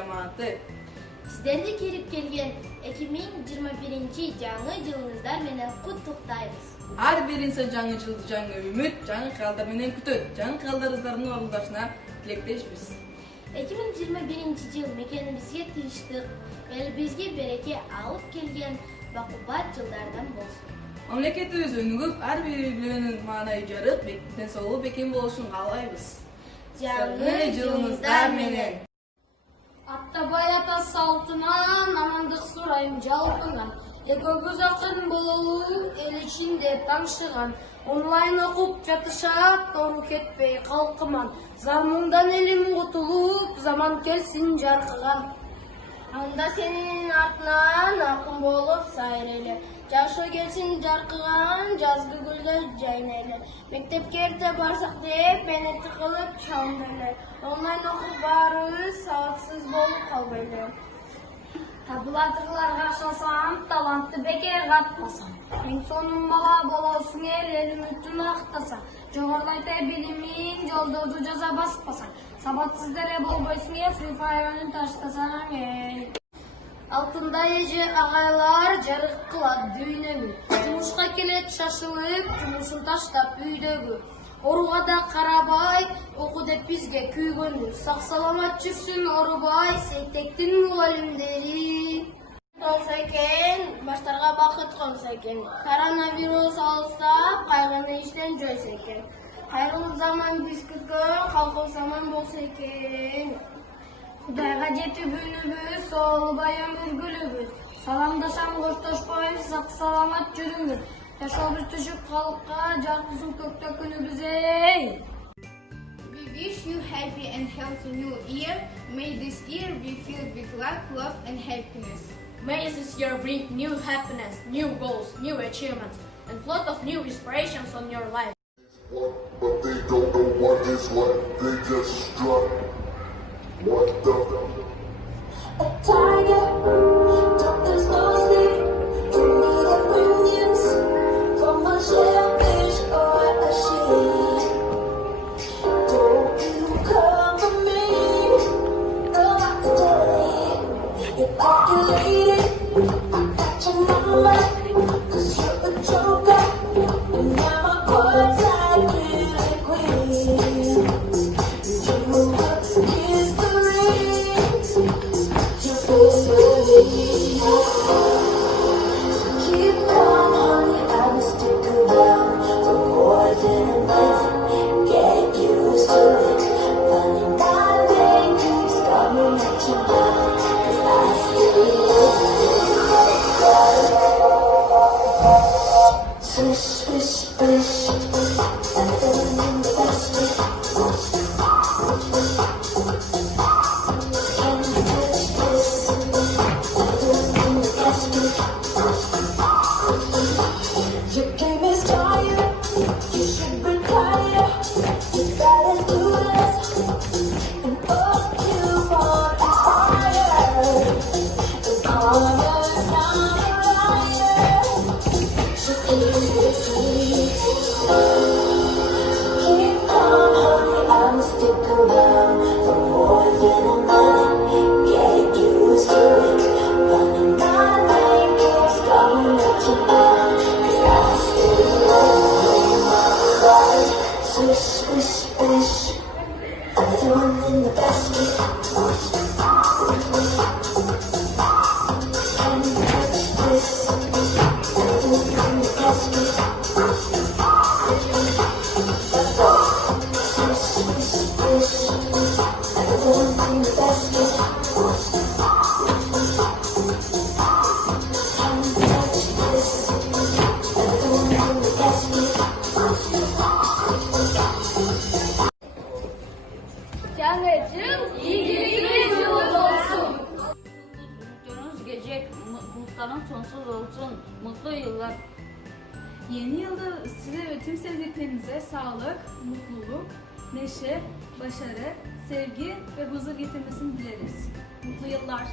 жамааты. Sizlerdi kelip kelgen 2021 жаңы жылыңыздар менен куттуктайбыз. Ар бир инсан жаңы жылды жаңы үмүт, жаңы каалдар менен күтөт. Жаңы каалдарыңыздардын орулдашына тилектешпиз. 2021 жыл мекенибизге тынчтык, элибизге береке алып келген бакубат жылдардан болсун. Мамлекетибиз өнүгүп, ар бирөөнүн маанайы жарык, ден соолугу бекем болушун каалайбыз. Жаңы жылыңыздар менен. Аттабай ата салтынан амандык сурайм жалпыңан. Экөөбүз акын бололу эл ичинде таңшыган. Онлайн окуп жатышат, тору кетпей калкыман. Зар муңдан элим кутулуп, заман келсин жаркыган. Анда сенин артынан акын болуп сайреле. Жашы келсин жаркыган, жазгы гүлдөр жайнайлы. Мектепке эрте барсак деп, мени тыкылып чалмайлы. Онлайн окуп баарыбыз сабаксыз болуп калбайлы. Табылатырларга шалсам, талантты бекер катпасам. Эң сонун бала болосуң эл үмүтүн актасаң. Жогорулайта билимиң, жолдорду жаза баспасаң. Сабатсыз деле болбойсуң эл, Free Fire'ын таштасаң эл. Алтындай эже агайлар жарык кылат дүйнөмү. Жумушка келет шашылып, жумушун таштап үйдөгү. Оруга да карабай, оку деп бизге күйгөнү. Сак саламат жүрсүн орубай, сейтектин мугалимдери. Болса экен, баштарга бакыт консо экен. Коронавирус алыстап, кайгыны иштен жойсо экен. Кайгылуу заман биз күткөн, калкуу заман болсо экен. Кудайга жетип үнүбүз, соолубай өмүр гүлүбүз. Саламдашам коштошпойбуз, сак саламат жүрүңүз. Жашообуз түшүп калкка, жаркысын көктө күнүбүз эй. We wish you happy and healthy new year. May this year be filled with luck, love and happiness. May this year bring new happiness, new goals, new achievements, and lot of new inspirations on your life. But they don't know what is what, they just strut. What the? A tiger, don't there's no sleep. Don't need opinions from a shellfish or a sheep. Don't you come for me, not today. You're calculated, I got your number, 'cause you're a joker, and now my cards are really queen. You kiss the rings, you believe. Keep on, honey, I will stick around for more than a month. Get used to it. Funny, my name keeps coming at you now, 'cause I still love you. Swish, swish, swish, I'm feeling the best. Your game is tired, you should retire. You better do this, and all you want is fire. And fire's not a liar, so keep on, honey, I will stick around for more than a month. Get used to it, running my name keeps coming at you now. Swish, swish, swish, I'm the one in the basket. Can you touch this? I'm the one in the basket. Swish, swish, swish, I'm the one in the basket. Can you touch this? I'm the one in the basket. Жаңы жыл ийгиликтүү жыл болсун. Umutlarınız gelecek, umutların sonsuz olsun, mutlu yıllar. Yeni yılda size ve tüm sevdiklerinize sağlık, mutluluk, neşe, başarı, sevgi ve huzur getirmesini dileriz. Mutlu yıllar.